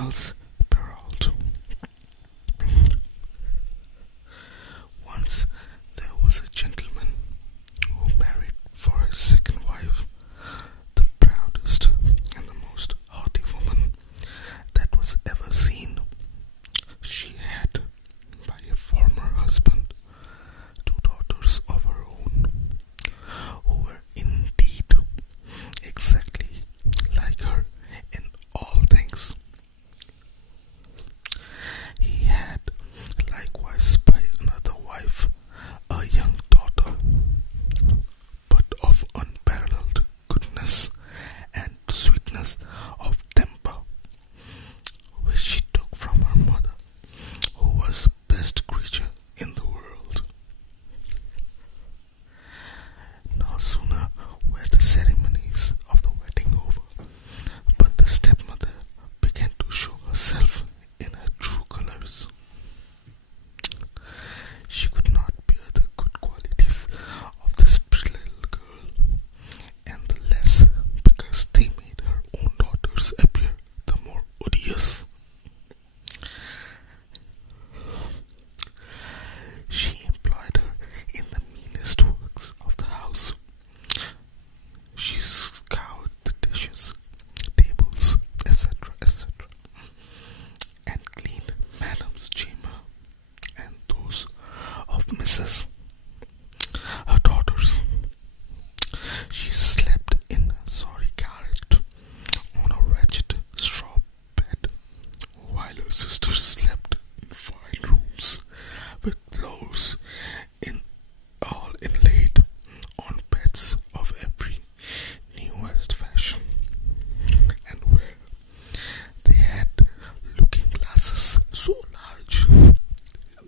Charles Perrault. Once there was a gentleman who married for his second wife the proudest and the most haughty woman that was ever seen. She had, by a former husband, two daughters of her own, who were indeed exactly like her in all things. He had likewise by another wife a young daughter, but of unparalleled goodness and sweetness of temper, which she took from her mother, who was the best creature in the world. No sooner were the ceremonies of the wedding over, but the stepmother began to show herself in her true colors. She could not bear the good qualities of this pretty little girl, and the less because they made her own daughters appear the more odious. She employed her in the meanest works of the house. She scoured the dishes, tables, etc., etc., and cleaned Madam's chamber and those of Mrs. her daughters. She slept in a sorry garret on a wretched straw bed, while her sisters slept in fine rooms with floors in all inlaid on beds of every newest fashion, and where they had looking glasses so large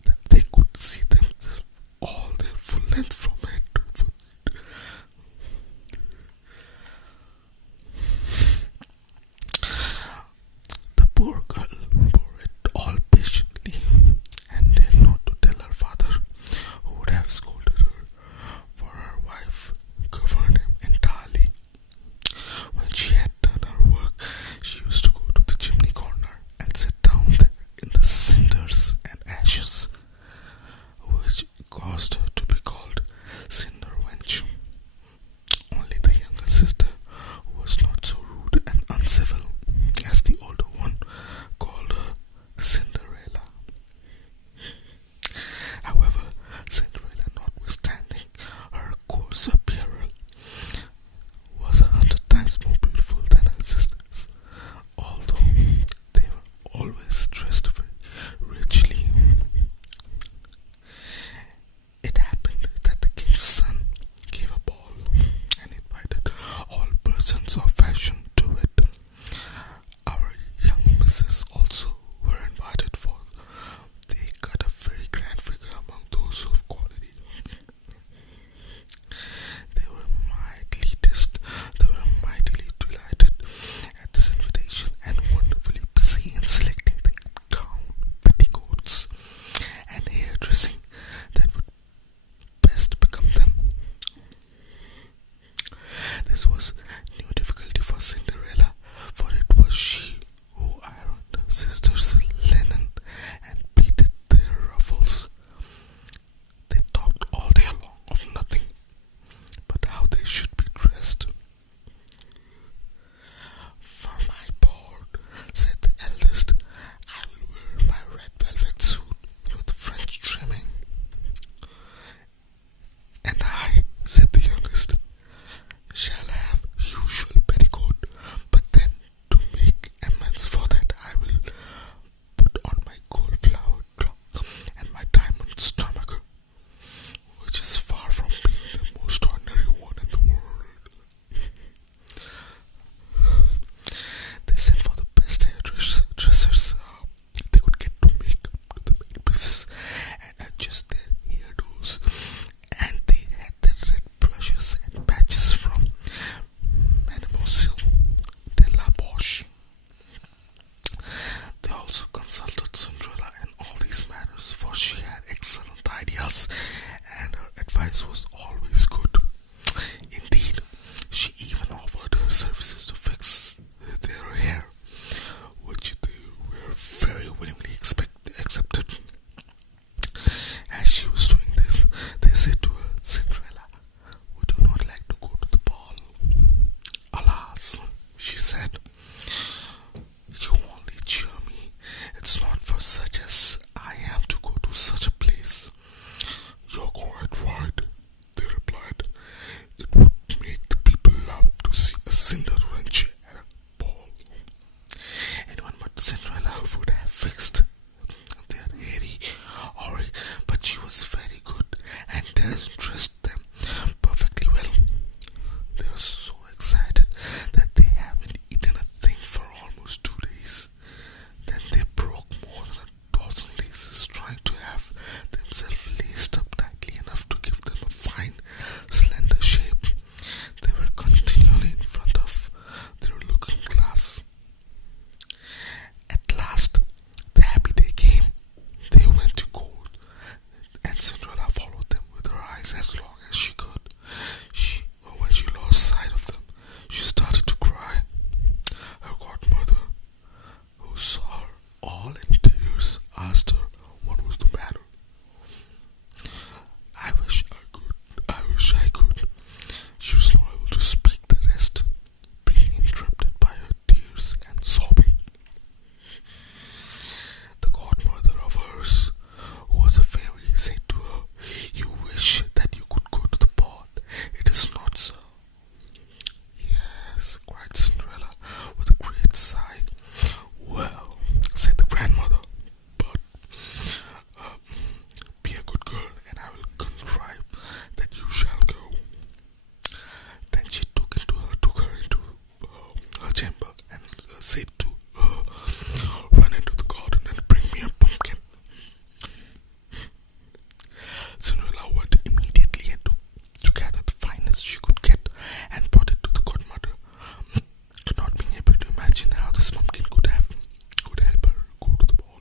that they could see them all their full length from head to foot. The poor girl bore it all patiently, and dared not to tell her father, who would have scolded her, for her wife governed him entirely. When she had done her work, she used to go to the chimney corner and sit down there in the cinders and ashes, which caused her to be called Cinder Wench. Only the younger sister, who was not so rude and uncivil as the older one, called her Cinderella. However, Cinderella, notwithstanding her coarse apparel, was 100 times more beautiful than her sisters, although they were always dressed very richly. It happened that the king's son gave a ball and invited all persons of fashion to it. Our young misses also were invited, for they cut a very grand figure among those of quality. They were mightily delighted at this invitation, and wonderfully busy in selecting the gown, petticoats, and hairdressing that would best become them. This was new difficulty for Cinderella, for it was she who ironed her sisters' linen and pleated their ruffles. They talked all day long of nothing but how they should be dressed. "For my board," said the eldest, "I will wear my red velvet suit with French trimming." "And I," said the youngest, "shall have usual petticoat, but then to make amends for that I will himself laced up tightly enough to give them a fine, slender shape. They were continually in front of their looking glass. At last, the happy day came. They went to court, and Cinderella followed them with her eyes as long as she could. When she lost sight of them, she started to cry. Her godmother, who saw her all in tears, asked her what was the matter. I wish I could. She was not able to speak the rest, being interrupted by her tears and sobbing. The godmother of hers, who was a fairy, said to her, "You wish that you could go to the ball. It is not so." "Yes," cried Cinderella with a great sigh. "Well," said the grandmother, "but be a good girl and I will contrive that you shall go." Then she took her into her chamber and said to her, "Run into the garden and bring me a pumpkin." Cinderella went immediately and to gather the finest she could get and brought it to the godmother. Not being able to imagine how this pumpkin could help her go to the ball,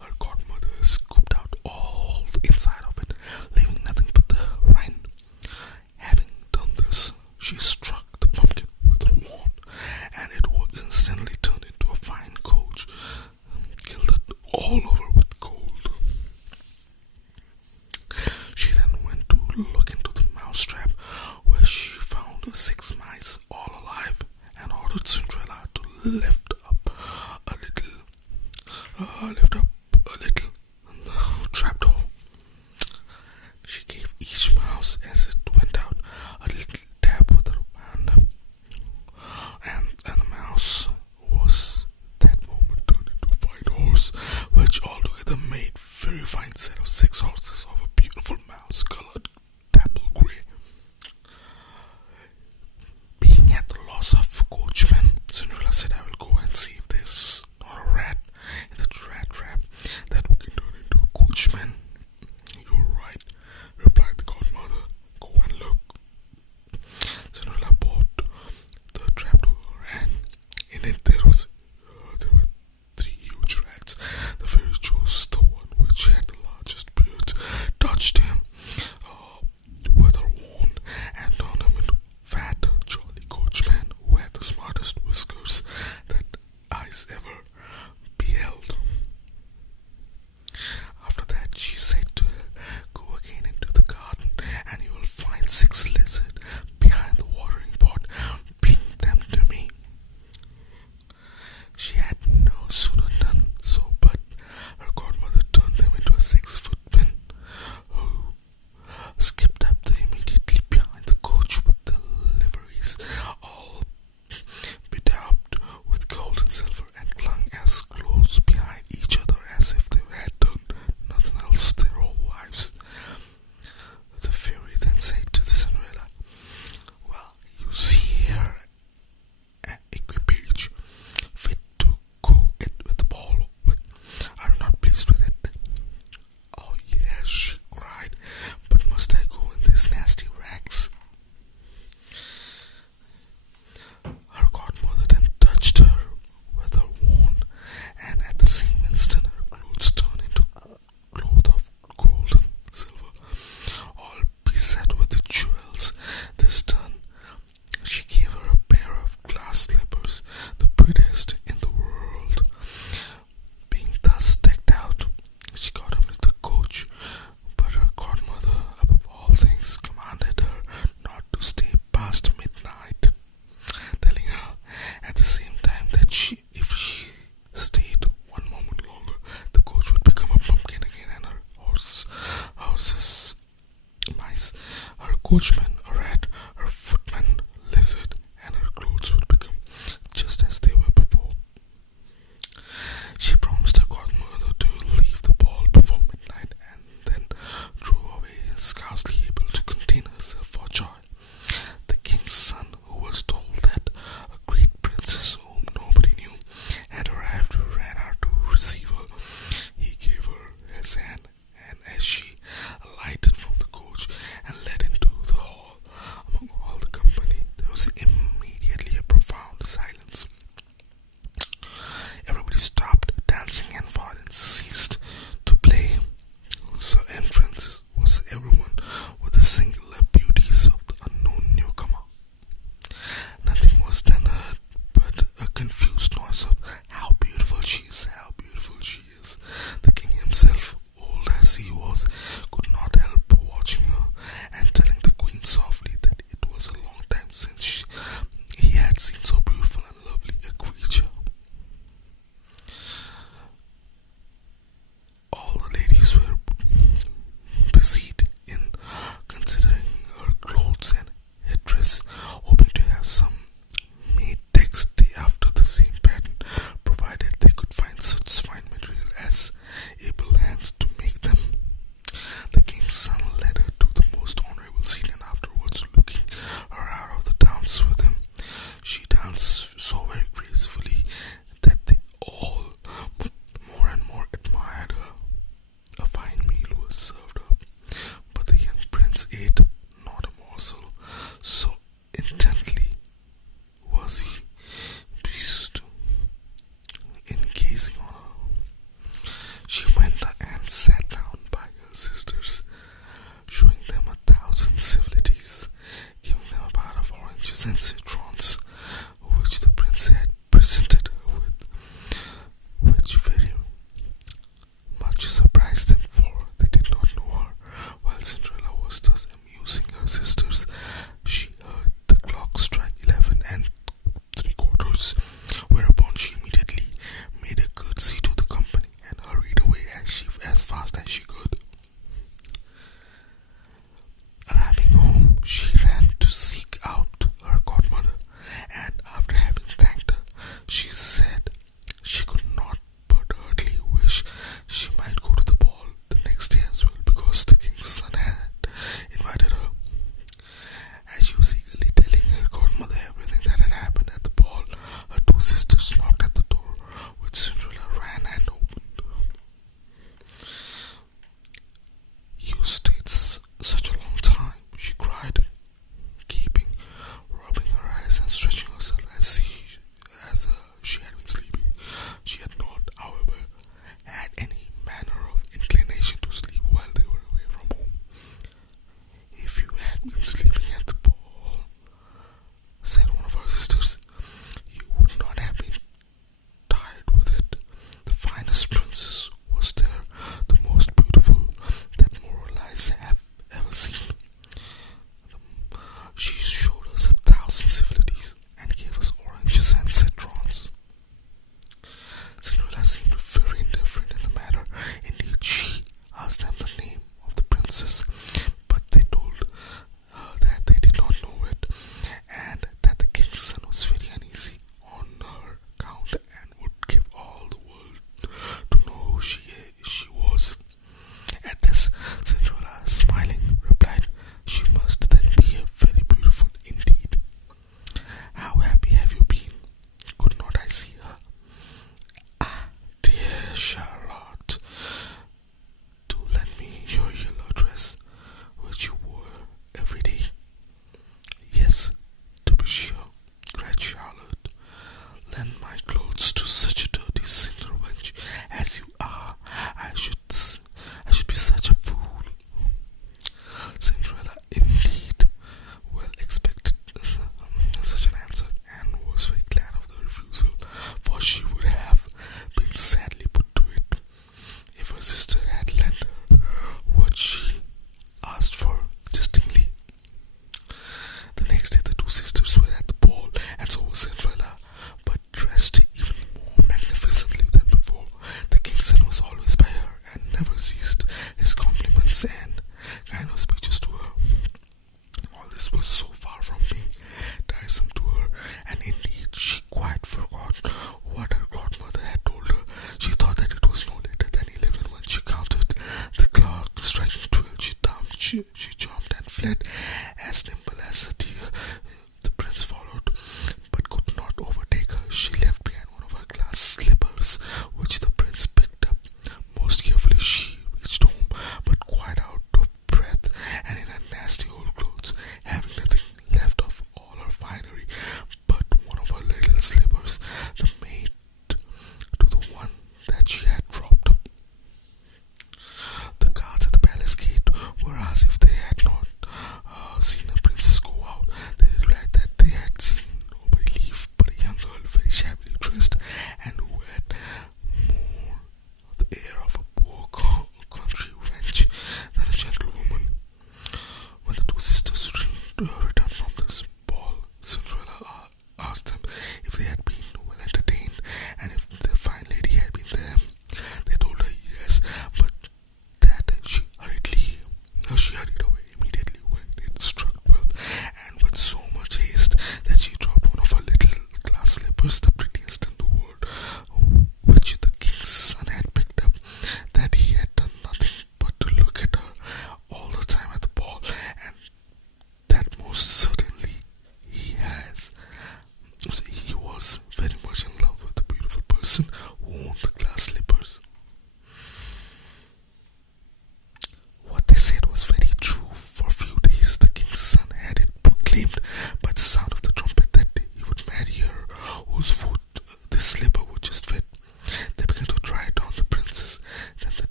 her godmother scooped out all the inside of it, leaving nothing but the rind. Having done this, she struck the pumpkin with her wand, and it was instantly turned into a fine coach, gilded all over with gold. She then went to look into the mousetrap, where she found 6 mice all alive, and ordered Cinderella to lift up a little in the trapdoor. She gave each mouse, as it went out, a little tap with her wand, and the mouse was that moment turned into a fine horse, which altogether made very fine set of 6 horses of a beautiful mouse-colored dapple grey. Being at the loss of coachman, Cinderella said, "I will go and see if there's not a rat in the rat trap that we can turn into a coachman." "You're right," replied the godmother. "Go and look." Cinderella brought the trap to her, and in it there were 3 huge rats. The fairy chose the one which had the largest beard, touched him with her wand, and turned him into a fat, jolly coachman who had the smartest whiskers that eyes ever beheld. After that, she said to her, "Go again into the garden, and you will find 6 lizards behind the watering pot. Bring them to me." She had no sooner done so, but her godmother turned them into a 6 footman, who skipped up immediately behind the coach with the liveries all bedaubed with gold and silver, and clung as close behind each other as if they had done nothing else their whole lives. The fairy then said to the Cinderella, "Well, you see here an equipage fit to go it with the ball with. Are you not pleased with it?" "Oh yes," she cried, "but must I go in these nasty rags?" Her godmother then touched her with her wand, and at the same instant her clothes turned into cloth of gold and silver, all beset with jewels. This done, she gave her a pair of glass slippers, the prettiest in the world. Being thus decked out, she got up into the coach, but her godmother, above all things, commanded her not to stay past midnight, telling her at the same time that if she stayed one moment longer, the coach would become a pumpkin again, and her horses mice, her coachman a rat, her footman lizard, and her clothes would become just as they were before. She promised her godmother to leave the ball before midnight, and then drove away, scarcely able to contain herself for joy. The king's son, who was told that a great princess whom nobody knew had arrived, ran out to receive her. He gave her his hand, and as she oranges and citrons, which the prince had presented her with, which very much surprised them, for they did not know her. While Cinderella was thus amusing her sisters, she heard the clock strike 11 3/4, whereupon she immediately made a curtsy to the company and hurried away as fast as she could. Arriving home, she ran to seek out her godmother, and after having thanked her, she said she could not but heartily wish she might go to the ball the next day as well, because the king's son had invited her. As she was eagerly telling her godmother everything that had happened at the ball, her two sisters knocked at the door, which Cinderella ran and opened. "You stayed such a long time," she cried, rubbing her eyes and stretching herself as she had been sleeping. She had not, however, had any manner of inclination to sleep while they were away from home. "If you had been sleeping at the ball," said one of her sisters, "you would not have been tired with it. The finest princess was there, the most beautiful that mortal eyes have ever seen. She showed us 1,000 civilities and gave us oranges and citrons." Cinderella seemed very indifferent in the matter. Indeed, she asked them the name of the princess, but they told her that they did not know it, and that the king's son was very uneasy on her account and would give all the world to know who she was. At this, Cinderella, smiling, replied, "She must then be very beautiful indeed. How happy have you been? Could not I see her? Ah, dear Charlotte, do lend me your yellow dress, which you wore every day." "Yes, to be sure," cried Charlotte. "Lend my clothes to such a dirty cinder wench as you are. I should be such a fool." Cinderella indeed well expected such an answer, and was very glad of the refusal, for she would have been sadly put to it if her sister had lent her what she asked for jestingly. The next day the two sisters were at the ball, and so was Cinderella, but dressed even more magnificently than before. The king's son was always by her, and never ceased his compliments and kind of speeches to her. All this was so far from being tiresome to her, and indeed she quite forgot what her godmother had told her. She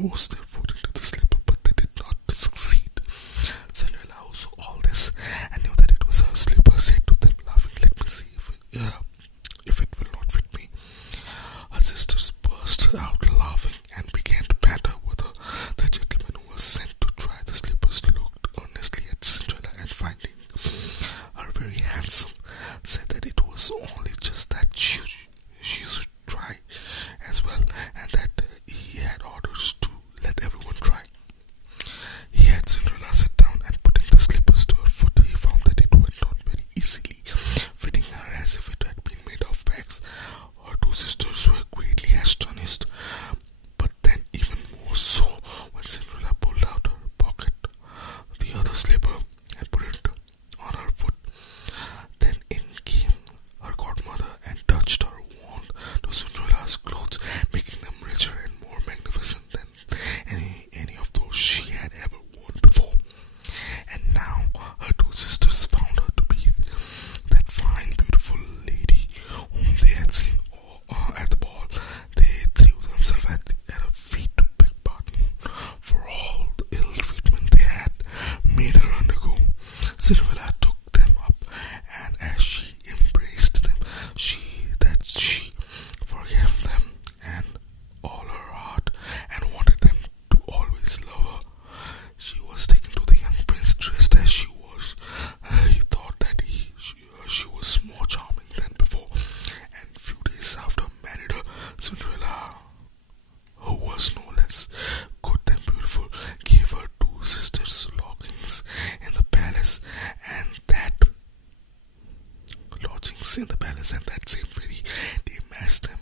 forced their foot into the slipper, but they did not succeed. Cinderella, who saw all this and knew that it was her slipper, said to them, laughing, "Let me see if it will not fit me." Her sisters burst out laughing and began to banter with her. The gentleman who was sent to try the slippers looked earnestly at Cinderella and, finding her very handsome, said that it was only just that she should try as well, and that he had orders to let everyone try. He had Cinderella sit down, and putting the slippers to her foot, he found that it went on very easily, fitting her as if it had been made of wax. Her two sisters were greatly astonished, but then even more so when Cinderella pulled out her pocket the other slipper and put it on her foot. Then in came her godmother and touched her wand to Cinderella's clothes, making them richer and more magnificent than any of those she had ever worn before. And now her two sisters found her to be that fine, beautiful lady whom they had seen at the ball. They threw themselves at her feet to beg pardon for all the ill treatment they had made her undergo. Cinderella took them up, and as she embraced them, she forgave them and all her heart, and wanted them to always love her. She was taken to the young prince dressed as she was. He thought that she was more charming than before, and few days after married her. Cinderella, who was no less good than beautiful, gave her two sisters lodgings in the palace, and that same very day matched them